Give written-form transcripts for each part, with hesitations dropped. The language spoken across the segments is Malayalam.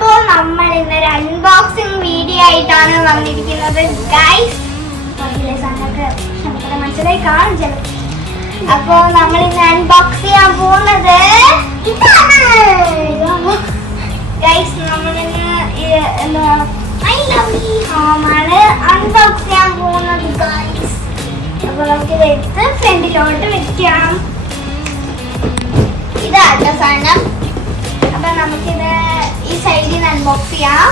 അപ്പോൾ നമ്മൾ ഇന്നൊരു അൺബോക്സിംഗ് വീഡിയോ ആയിട്ടാണ് വന്നിരിക്കുന്നത് ഗൈസ്. മനസ്സിലായി കാണും ചില. അപ്പോ നമ്മൾ ഇന്ന് അൺബോക്സ് ചെയ്യാൻ പോകുന്നത് ഗൈസ്. നമ്മളിന്ന് ഐ ലവ് യു ഹോമാണ് അൺബോക്സ് ചെയ്യാൻ പോകുന്നത് ഗൈസ്. അപ്പൊ നമുക്കിത് എടുത്ത് ഫ്രണ്ടിലോട്ട് വെക്കാം. ഇതാട്ടോ സാധനം. അപ്പൊ നമുക്കിത് ഈ സൈഡിൽ നിന്ന് അൺബോക്സ് ചെയ്യാം.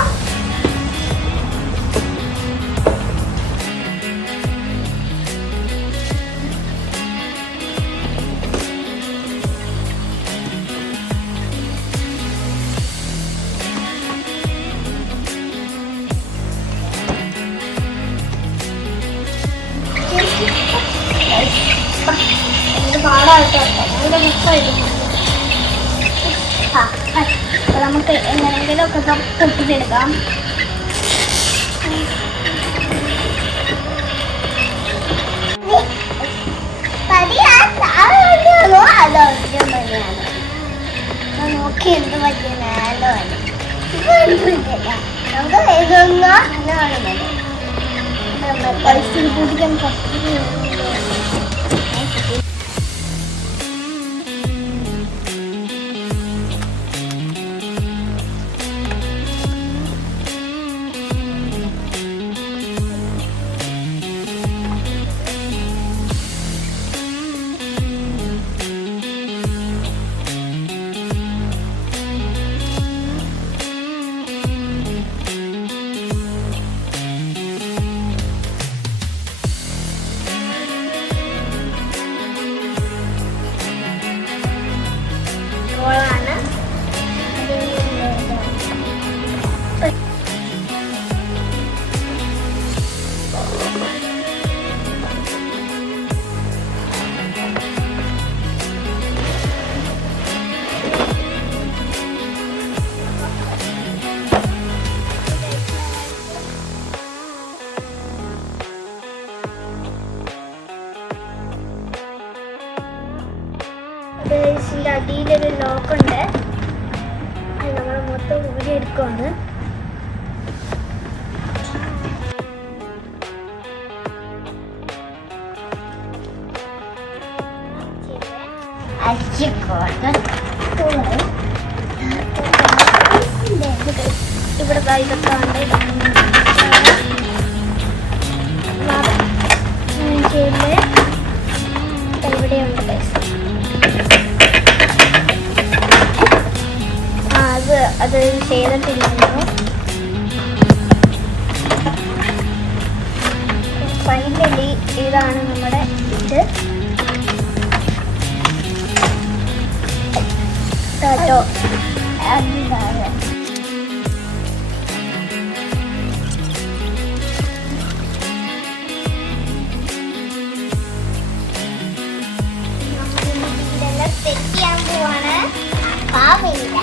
നമുക്ക് എങ്ങനെയെങ്കിലും ഒക്കെ പൊട്ടിച്ചെടുക്കാം. നോക്കി എന്ത് പറ്റിയാലോ നമുക്ക് ഇതൊന്നോ പൈസ കൂട്ടിക്കാൻ ഇതിൻ്റെ അടിയിലൊരു ലോക്കുണ്ട്. അത് നമ്മൾ മൊത്തം ഊരി എടുക്കുവാണ്. ഇവിടെ ഇതൊക്കെ ഉണ്ട്. ഇവിടെയുണ്ട്. അത് ചെയ്തിട്ടില്ലായിരുന്നു. ഫൈനലി ഇതാണ് നമ്മുടെ ഇത്. കേട്ടോ ഇതെല്ലാം സെറ്റ് ചെയ്യാൻ പോവാണ്. പാവില്ല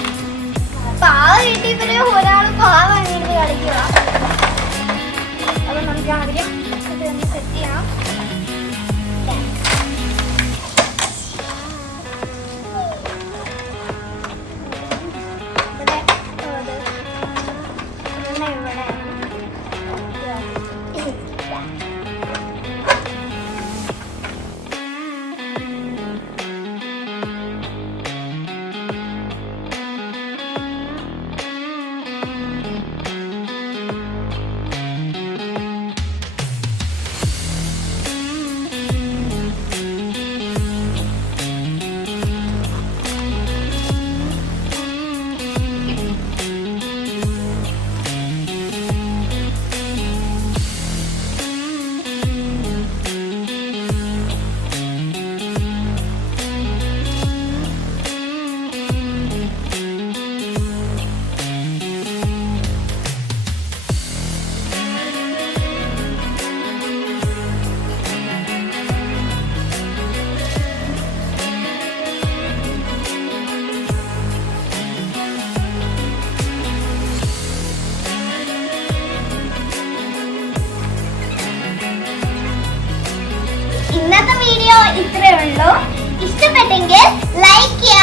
ഇവര് ഒരാൾ പാവാണിരുന്ന് കളിക്കുക. അപ്പൊ നമുക്ക് ആദ്യം ഇതൊന്ന് സെറ്റ് ചെയ്യാം. ഇന്നത്തെ വീഡിയോ ഇത്രയേ ഉള്ളൂ. ഇഷ്ടപ്പെട്ടെങ്കിൽ ലൈക്ക്